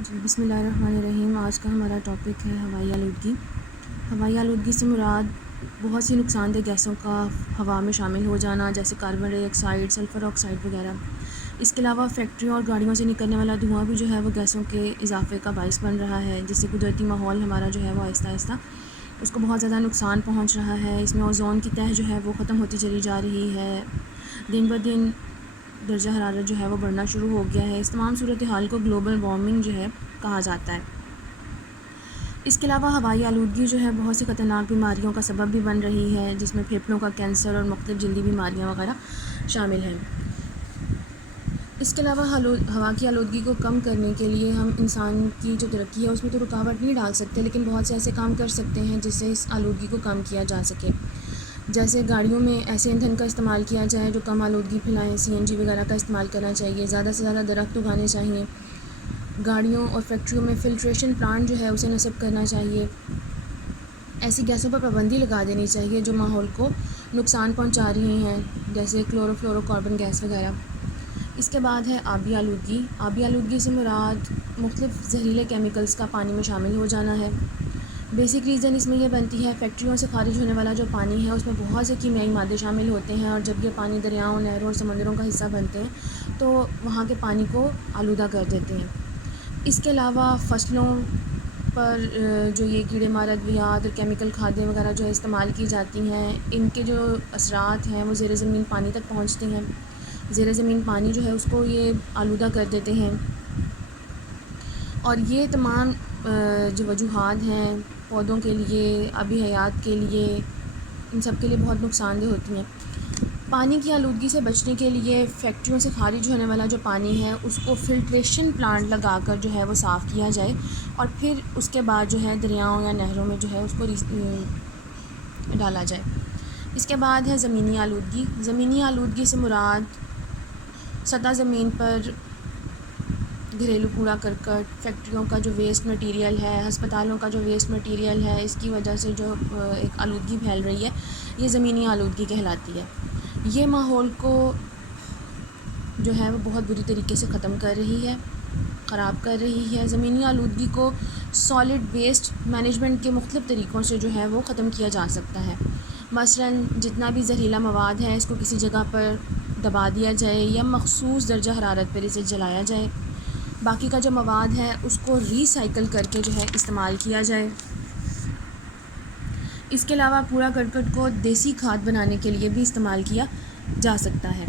جی بسم اللہ الرحمن الرحیم۔ آج کا ہمارا ٹاپک ہے ہوائی آلودگی۔ ہوائی آلودگی سے مراد بہت سی نقصان دہ گیسوں کا ہوا میں شامل ہو جانا، جیسے کاربن ڈائی آکسائڈ، سلفر آکسائڈ وغیرہ۔ اس کے علاوہ فیکٹریوں اور گاڑیوں سے نکلنے والا دھواں بھی جو ہے وہ گیسوں کے اضافے کا باعث بن رہا ہے، جس سے قدرتی ماحول ہمارا جو ہے وہ آہستہ آہستہ اس کو بہت زیادہ نقصان پہنچ رہا ہے۔ اس میں اوزون کی تہہ جو ہے وہ ختم ہوتی چلی جا رہی ہے، دن بہ دن درجہ حرارت جو ہے وہ بڑھنا شروع ہو گیا ہے۔ اس تمام صورتحال کو گلوبل وارمنگ جو ہے کہا جاتا ہے۔ اس کے علاوہ ہوائی آلودگی جو ہے بہت سی خطرناک بیماریوں کا سبب بھی بن رہی ہے، جس میں پھیپھڑوں کا کینسر اور مختلف جلدی بیماریاں وغیرہ شامل ہیں۔ اس کے علاوہ ہوا کی آلودگی کو کم کرنے کے لیے ہم انسان کی جو ترقی ہے اس میں تو رکاوٹ نہیں ڈال سکتے، لیکن بہت سے ایسے کام کر سکتے ہیں جس سے اس آلودگی کو کم کیا جا سکے، جیسے گاڑیوں میں ایسے ایندھن کا استعمال کیا جائے جو کم آلودگی پھیلائیں، CNG وغیرہ کا استعمال کرنا چاہیے، زیادہ سے زیادہ درخت اگانے چاہیے، گاڑیوں اور فیکٹریوں میں فلٹریشن پلانٹ جو ہے اسے نصب کرنا چاہیے، ایسی گیسوں پر پابندی لگا دینی چاہیے جو ماحول کو نقصان پہنچا رہی ہیں، جیسے کلورو فلورو کاربن گیس وغیرہ۔ اس کے بعد ہے آبی آلودگی۔ آبی آلودگی سے مراد مختلف زہریلے کیمیکلز کا پانی میں شامل ہو جانا ہے۔ بیسک ریزن اس میں یہ بنتی ہے، فیکٹریوں سے خارج ہونے والا جو پانی ہے اس میں بہت سے کیمیائی مادے شامل ہوتے ہیں، اور جب یہ پانی دریاؤں، نہروں اور سمندروں کا حصہ بنتے ہیں تو وہاں کے پانی کو آلودہ کر دیتے ہیں۔ اس کے علاوہ فصلوں پر جو یہ کیڑے مار ادویات اور کیمیکل کھادیں وغیرہ جو ہے استعمال کی جاتی ہیں، ان کے جو اثرات ہیں وہ زیر زمین پانی تک پہنچتے ہیں، زیر زمین پانی جو ہے اس کو یہ آلودہ کر دیتے ہیں، اور یہ تمام جو وجوہات ہیں پودوں کے لیے، آبی حیات کے لیے، ان سب کے لیے بہت نقصان دہ ہوتی ہیں۔ پانی کی آلودگی سے بچنے کے لیے فیکٹریوں سے خارج ہونے والا جو پانی ہے اس کو فلٹریشن پلانٹ لگا کر جو ہے وہ صاف کیا جائے، اور پھر اس کے بعد جو ہے دریاؤں یا نہروں میں جو ہے اس کو ڈالا جائے۔ اس کے بعد ہے زمینی آلودگی۔ زمینی آلودگی سے مراد سطح زمین پر گھریلو کوڑا کرکٹ، فیکٹریوں کا جو ویسٹ مٹیریل ہے، ہسپتالوں کا جو ویسٹ مٹیریل ہے، اس کی وجہ سے جو ایک آلودگی پھیل رہی ہے، یہ زمینی آلودگی کہلاتی ہے۔ یہ ماحول کو جو ہے وہ بہت بری طریقے سے ختم کر رہی ہے، خراب کر رہی ہے۔ زمینی آلودگی کو سالڈ ویسٹ مینجمنٹ کے مختلف طریقوں سے جو ہے وہ ختم کیا جا سکتا ہے۔ مثلاً جتنا بھی زہریلا مواد ہے اس کو کسی جگہ پر دبا دیا جائے یا مخصوص درجہ حرارت پر اسے جلایا جائے، باقی کا جو مواد ہے اس کو ری سائیکل کر کے جو ہے استعمال کیا جائے۔ اس کے علاوہ کوڑا کرکٹ کو دیسی کھاد بنانے کے لیے بھی استعمال کیا جا سکتا ہے۔